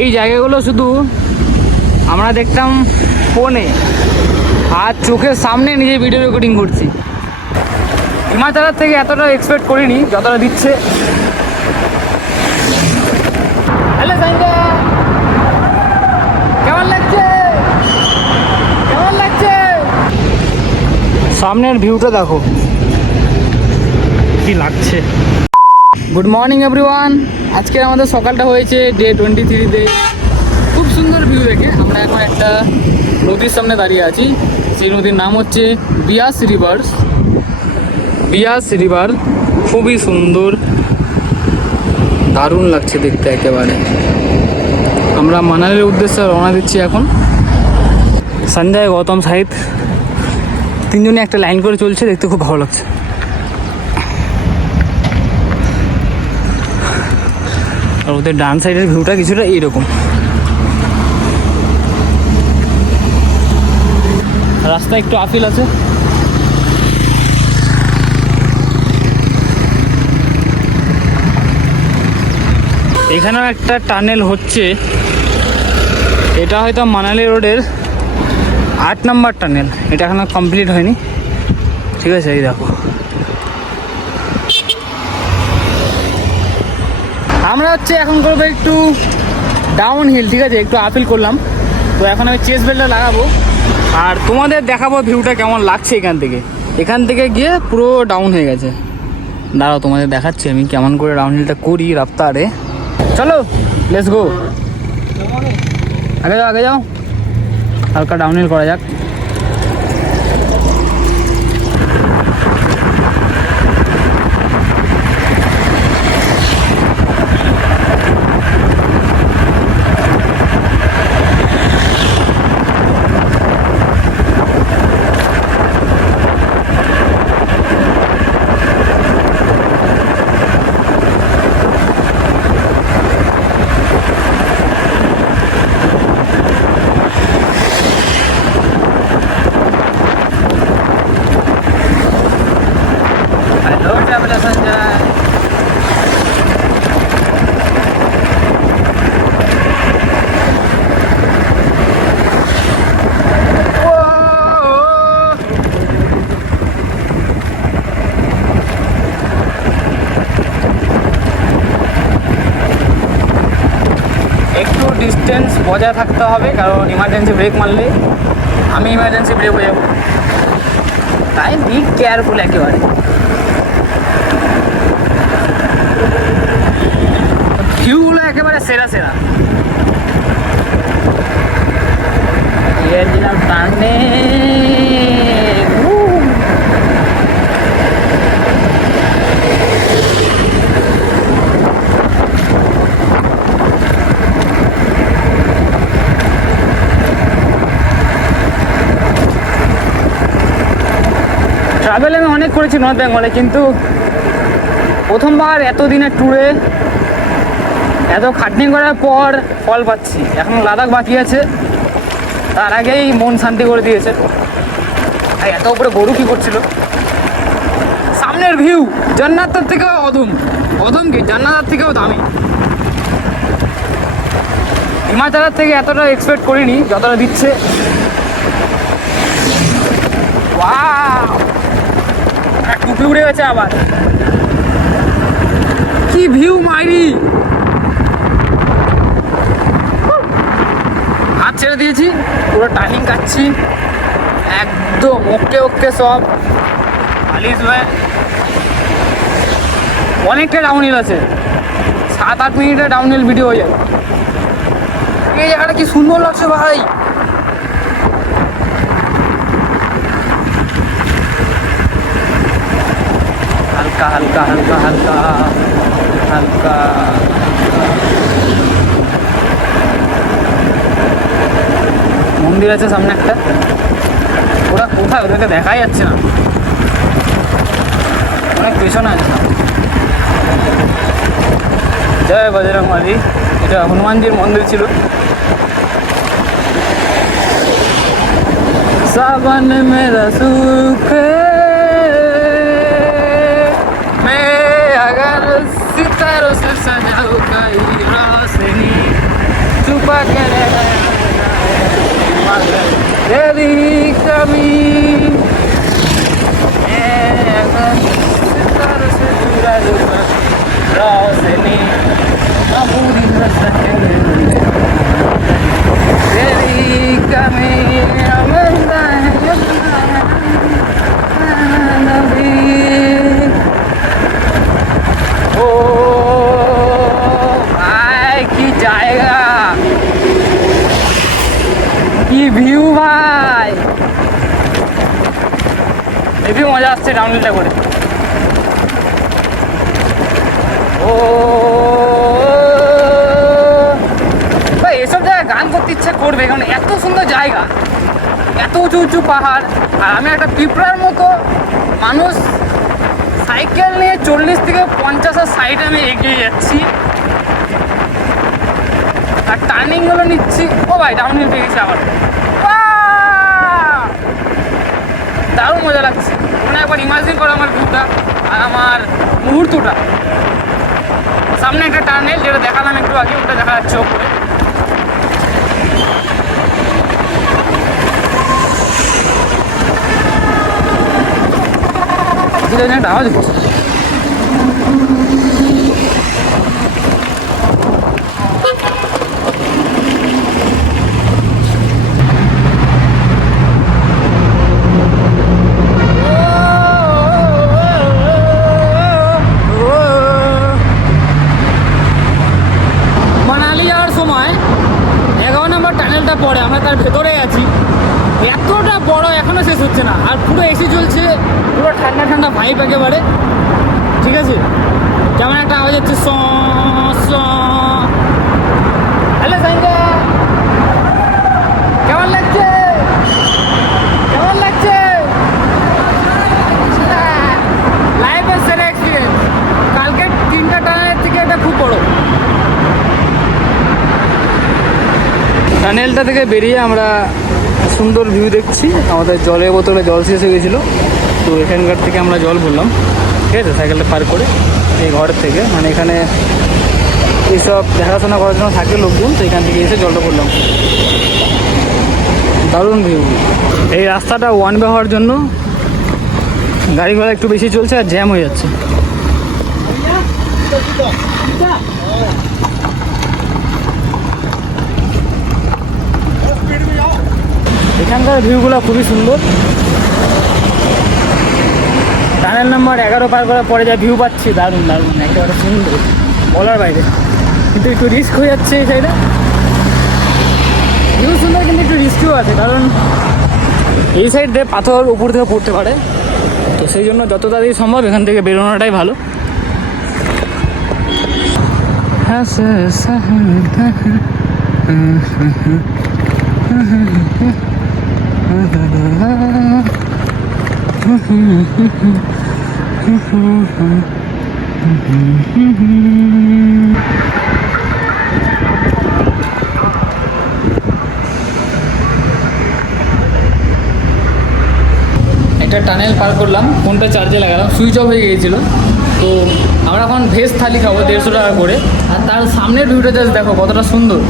এই জায়গাগুলো শুধু আমরা দেখতাম ফোনে, আর চোখের সামনে নিজে ভিডিও রেকর্ডিং করছি। হিমাচলের থেকে এতটা এক্সপেক্ট করিনি যতটা দিচ্ছে। হ্যালো সাইন্দা, কেমন লাগছে? কেমন লাগছে? সামনের ভিউটা দেখো কি লাগছে। Good morning everyone. আজকে আমাদের সকালটা হয়েছে ডে 23-তে। খুব সুন্দর ভিউ দেখে আমরা এখন একটা নদীর সামনে দাঁড়িয়ে আছি। সেই নদীর নাম হচ্ছে বিয়াস রিভার। খুবই সুন্দর, দারুণ লাগছে দেখতে একেবারে। আমরা মানালির উদ্দেশ্যে রওনা দিচ্ছি এখন। সঞ্জয়, গৌতম, সাহিদ তিনজনে একটা লাইন করে চলছে, দেখতে খুব ভালো লাগছে। আর ওদের ডান সাইডের ভিউটা কিছুটা এইরকম। রাস্তা একটু আপিল আছে। এখানেও একটা টানেল হচ্ছে, এটা হয়তো মানালি রোডের 8 নম্বর টানেল। এটা এখনো কমপ্লিট হয়নি, ঠিক আছে। এই দেখো, আমরা হচ্ছে এখন করবো একটু ডাউন হিল, ঠিক আছে। একটু আপিল করলাম তো এখন আমি চেস্ট বেল্টটা লাগাবো আর তোমাদের দেখাবো ভিউটা কেমন লাগছে এখান থেকে গিয়ে পুরো ডাউন হয়ে গেছে। দাঁড়াও, তোমাদের দেখাচ্ছি আমি কেমন করে ডাউন হিলটা করি রাফতারে। চলো লেটস গো। আগে যাও, হালকা ডাউন হিল করা যাক। একটু ডিস্টেন্স বজায় থাকতে হবে, কারণ ইমার্জেন্সি ব্রেক মারলে আমি ইমার্জেন্সি ব্রেক হয়ে যাবো, তাই বি কেয়ারফুল একেবারে। ভিউগুলো একেবারে সেরা দিলাম টানে। ট্রাভেল আমি অনেক করেছি নর্থ বেঙ্গলে, কিন্তু প্রথমবার এতদিনের ট্যুরে এত খাটনি করার পর ফল পাচ্ছি। এখন লাদাখ বাকি আছে, তার আগেই মন শান্তি করে দিয়েছে। আর এত উপরে গরু কী করছিল। সামনের ভিউ জান্নাতের থেকেও অধম কি জান্নাতের থেকেও দামি। হিমাচলের থেকে এতটা এক্সপেক্ট করিনি যতটা দিচ্ছে। ওয়াও, টুপি উড়ে গেছে আবার। কি ভিউ মাইরি। হাত ছেড়ে দিয়েছি, পুরো টার্নিং কাটছি একদম ওকে সব আলিস ভাই। অনেকটা ডাউনহিল আছে, 7-8 মিনিটের ডাউনহিল ভিডিও হয়ে যাবে। এই জায়গাটা কি সুন্দর লাগছে ভাই। হালকা মন্দির আছে সামনে একটা। ওরা কোথায়, ওদেরকে দেখাই যাচ্ছে না, অনেক পেছনে আছে। জয় বজরংবলী। এটা হনুমানজির মন্দির ছিল। सावन मेरा सुख मैं अगर सितारों से सजाऊं कई रोशनी तेरी कमी रोशनी पूरी कर सके तेरी कमी ओ भाई की जाएगा কি ভিউ ভাই, হেভি মজা আসছে ডাউনহিলটা করে। ও ভাই এসব জায়গায় গান করতে ইচ্ছা করবে, কারণ এত সুন্দর জায়গা, এত উঁচু উঁচু পাহাড়, আর আমি একটা পিঁপড়ার মতো মানুষ সাইকেল নিয়ে 40 থেকে 50 সাইডে আমি এগিয়ে যাচ্ছি, আর টার্নিংগুলো নিচ্ছি। ও ভাই ডাউনহিল পেয়ে গেছি আবার, দারুণ মজা লাগছে। মনে একবার ইমাজিন করো আমার ভিউটা আর আমার মুহূর্তটা। সামনে একটা টার্নেল যেটা দেখালাম একটু আগে, ওটা দেখা যাচ্ছে ওপরে। একটা আওয়াজ হচ্ছে, পরে আমরা তার ভেতরে আছি, এতটা বড় এখনো শেষ হচ্ছে না, আর পুরো এসি চলছে, পুরো ঠান্ডা ঠান্ডা ভাইব একেবারে, ঠিক আছে। যেমন একটা আওয়াজ হচ্ছে স স। হ্যালো সাইঙ্গা, কেমন লাগছে, কেমন লাগছে? লাইফের সেরা এক্সপিরিয়েন্স। কালকে 3টা টানেলের থেকে এটা খুব বড়। টানেলটা থেকে বেরিয়ে আমরা সুন্দর ভিউ দেখছি। আমাদের জলের বোতলে জল শেষ হয়ে গেছিলো, তো এখানকার থেকে আমরা জল ভরলাম, ঠিক আছে, সাইকেলটা পার করে এই ঘরের থেকে। মানে এখানে এইসব দেখাশোনা করার জন্য থাকে লোকজন, তো এখান থেকে এসে জলটা ভরলাম। দারুণ ভিউ। এই রাস্তাটা ওয়ান ওয়ে হওয়ার জন্য গাড়ি ঘোড়া একটু বেশি চলছে আর জ্যাম হয়ে যাচ্ছে। এখানকার ভিউগুলো খুবই সুন্দর। টানেল নাম্বার 11 পার করার পরে যা ভিউ পাচ্ছি, দারুণ দারুণ, একেবারে সুন্দর, বলার বাইরে। কিন্তু একটু রিস্ক হয়ে যাচ্ছে এই সাইডে। ভিউ সুন্দর কিন্তু একটু রিস্কও আছে, কারণ এই সাইড দিয়ে পাথর উপর থেকে পড়তে পারে, তো সেই জন্য যত তাড়াতাড়ি সম্ভব এখান থেকে বেরোনোটাই ভালো। হ্যাঁ একটা টানেল পার করলাম, ফোনটা চার্জে লাগালাম, সুইচ অফ হয়ে গিয়েছিলো। তো আমরা এখন ভেজ থালি খাবো 150 টাকা করে, আর তার সামনের ভিউটা জাস্ট দেখো কতটা সুন্দর।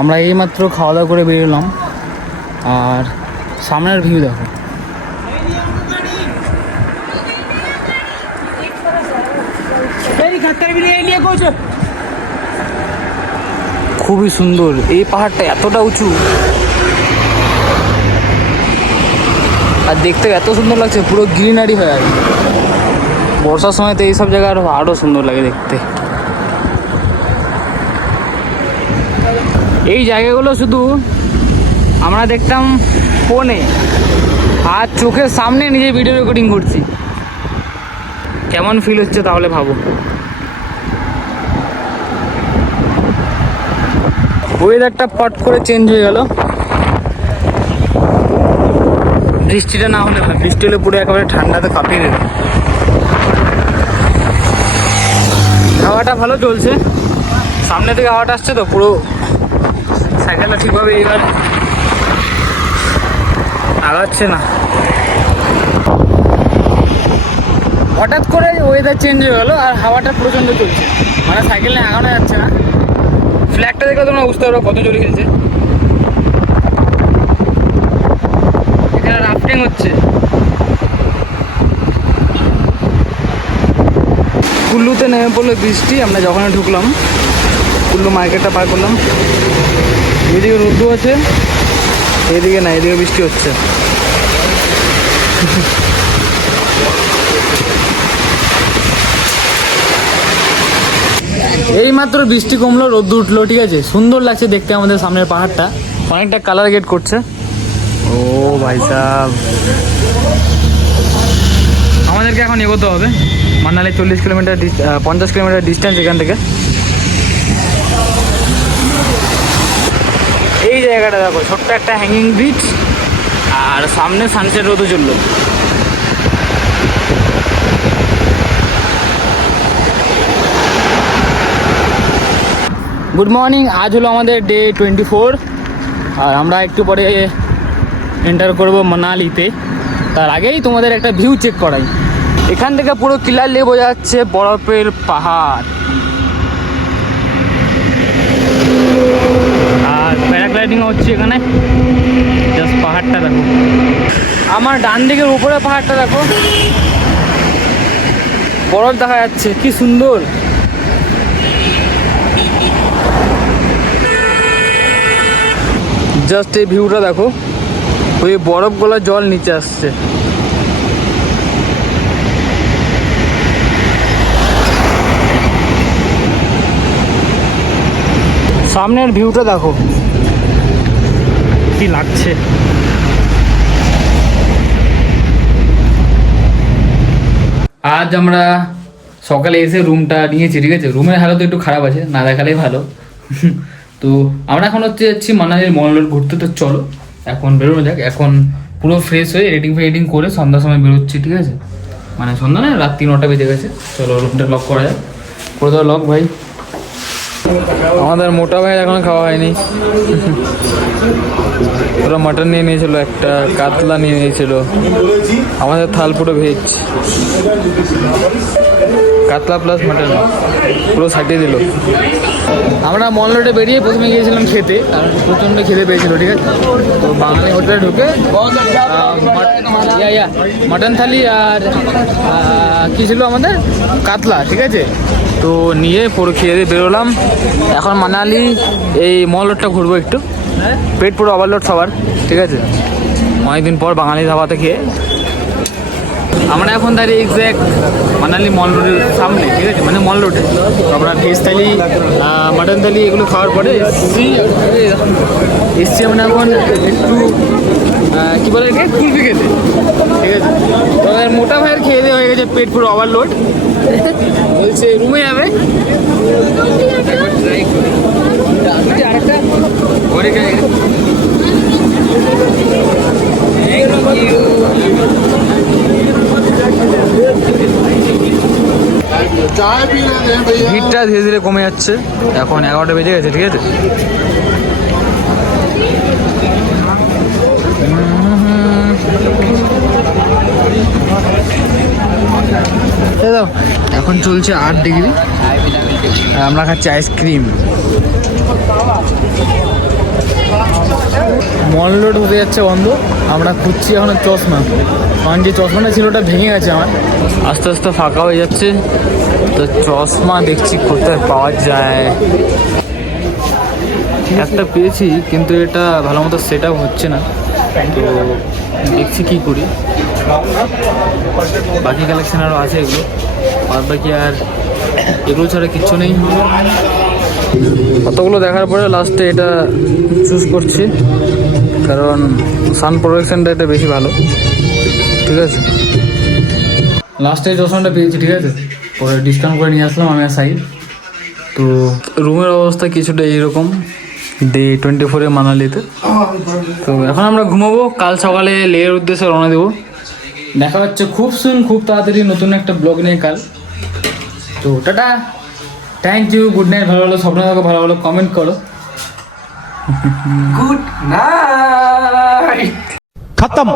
আমরা এইমাত্র খাওয়া দাওয়া করে বেরোলাম, আর সামনের ভিউ দেখো। খুবই সুন্দর, এই পাহাড়টা এতটা উঁচু আর দেখতে এত সুন্দর লাগছে, পুরো গ্রিনারি হয়ে আছে। বর্ষার সময় তো এইসব জায়গা আরও সুন্দর লাগে দেখতে। এই জায়গাগুলো শুধু আমরা দেখতাম ফোনে, আর চোখের সামনে নিজে ভিডিও রেকর্ডিং করছি। কেমন ফিল হচ্ছে তাহলে ভাবো। ওয়েদারটা পট করে চেঞ্জ হয়ে গেল। বৃষ্টিটা না হলে না, বৃষ্টি হলে পুরো একেবারে ঠান্ডাতে কাঁপিয়ে দেবে। হাওয়াটা ভালো চলছে, সামনে থেকে হাওয়াটা আসছে, তো পুরো সাইকেলটা ঠিকভাবে এবার আগাচ্ছে না। হঠাৎ করে ওয়েদার চেঞ্জ হয়ে গেলো আর হাওয়াটা প্রচণ্ড চলছে, মানে সাইকেল নিয়ে আগানো যাচ্ছে না। ফ্ল্যাগটা দেখলে তোমরা বুঝতে পারো কত জোরে খেলছে। এখানে রাফটিং হচ্ছে। কুল্লুতে নেমে পড়লো বৃষ্টি। আমরা যখন ঢুকলাম কুল্লু মার্কেটটা পার করলাম, এদিকে রোদ্দু আছে, এদিকে না, এদিকে বৃষ্টি হচ্ছে। এই মাত্র বৃষ্টি কমলো, রোদ্দু উঠলো, ঠিক আছে, সুন্দর লাগছে দেখতে। আমাদের সামনের পাহাড়টা অনেকটা কালার গেট করছে। ও ভাই সাহেব, আমাদেরকে এখন এগোতে হবে মানালি 40 কিলোমিটার 50 কিলোমিটার ডিস্টেন্স এখান থেকে। এই জায়গাটা দেখো, ছোট্ট একটা হ্যাঙ্গিং ব্রিজ আর সামনে সানসেট রোদও চললো। গুড মর্নিং, আজ হলো আমাদের ডে 24 আর আমরা একটু পরে এন্টার করব মানালিতে। তার আগেই তোমাদের একটা ভিউ চেক করাই। এখান থেকে পুরো ক্লিয়ারলি বোঝা যাচ্ছে বরফের পাহাড় আর প্যারাগ্লাইডিং হচ্ছে এখানে। জাস্ট পাহাড়টা দেখো, আমার ডান দিকের উপরে পাহাড়টা দেখো, বরফ দেখা যাচ্ছে, কি সুন্দর। জাস্ট এই ভিউটা দেখো, ওই বরফগুলো জল নিচে আসছে। সামনের ভিউটা দেখো কি লাগছে। আজ আমরা সকালে এসে রুমটা নিয়েছি, ঠিক আছে। রুমের হালত একটু খারাপ আছে, না দেখালেই ভালো। তো আমরা এখন হচ্ছে যাচ্ছি মানালির মল রোড ঘুরতে। তো চলো এখন বেরোনো যাক। এখন পুরো ফ্রেশ হয়ে এডিটিং করে সন্ধ্যার সময় বেরোচ্ছি, ঠিক আছে। মানে সন্ধ্যা না, রাত 3-9টা বেজে গেছে। চলো রুমটা লক করা যাক। করে দাও লক ভাই। আমাদের মোটা ভাই এখনো খাওয়া হয়নি। ওরা মাটন নিয়ে নিয়েছিল, একটা কাতলা নিয়ে নিয়েছিল। আমাদের থাল পুরো ভেজ, কাতলা প্লাস মাটন পুরো সাটিয়ে দিল। আমরা মল রোডে বেরিয়ে প্রথমে গিয়েছিলাম খেতে, কারণ প্রচণ্ড খেতে পেয়েছিল, ঠিক আছে। তো বাঙালি হোটেলে ঢুকে মাটন থালি আর কী ছিল আমাদের কাতলা, ঠিক আছে। তো নিয়ে পুরো খেয়ে দিয়ে বেরোলাম। এখন মানালি এই মল রোডটা ঘুরবো একটু। পেট পুরো ওভারলোড সবার, ঠিক আছে। অনেকদিন পর বাঙালি ধাবাতে খেয়ে আমরা এখন দাঁড়িয়ে এক্স্যাক্ট মানালি মল রোডের সামনে, ঠিক আছে, মানে মল রোডে। আমরা ভেজ থালি, মাটন থালি এগুলো খাওয়ার পরে এসছি আমরা এখন একটু কী বলে কুলফি খেতে, ঠিক আছে। তো মোটা ভাইয়ের খেয়ে দেওয়া হয়ে গেছে, পেট পুরো ওভারলোড, বলছে রুমে যাবে। আরেকটা ঘরে ভিড়টা ধীরে ধীরে কমে যাচ্ছে। এখন 11টা বেজে গেছে, ঠিক আছে। এখন চলছে 8 ডিগ্রি আর আমরা খাচ্ছি আইসক্রিম। মল রোড হতে যাচ্ছে বন্ধ। আমরা খুঁজছি এখন চশমা, কারণ যে চশমাটা ছিল ওটা ভেঙে গেছে আমার। আস্তে আস্তে ফাঁকা হয়ে যাচ্ছে, তো চশমা দেখছি কোথায় পাওয়া যায়। একটা পেয়েছি কিন্তু এটা ভালো মতো সেট আপ হচ্ছে না, তো দেখছি কী করি। বাকি কালেকশন আরও আছে, এগুলো আর বাকি আর এগুলো ছাড়া কিচ্ছু নেই। কতগুলো দেখার পরে লাস্টে এটা চুজ করছি, কারণ সান প্রোটেকশনটা এটা বেশি ভালো, ঠিক আছে। লাস্টে চশমাটা পেয়েছি, ঠিক আছে। পরে ডিসকাউন্ট করে নিয়ে আসলাম আমি আর সাইড। তো রুমের অবস্থা কিছুটা এইরকম ডে 24 মানালিতে। তো এখন আমরা ঘুমাবো, কাল সকালে লেহের উদ্দেশ্যে রওনা দেবো। দেখা হচ্ছে খুব তাড়াতাড়ি নতুন একটা ব্লগ নিয়ে কাল। তো tata, thank you, good night. ভালো হলো স্বপ্ন দেখো, ভালো হলো কমেন্ট করো। Good night. খতম।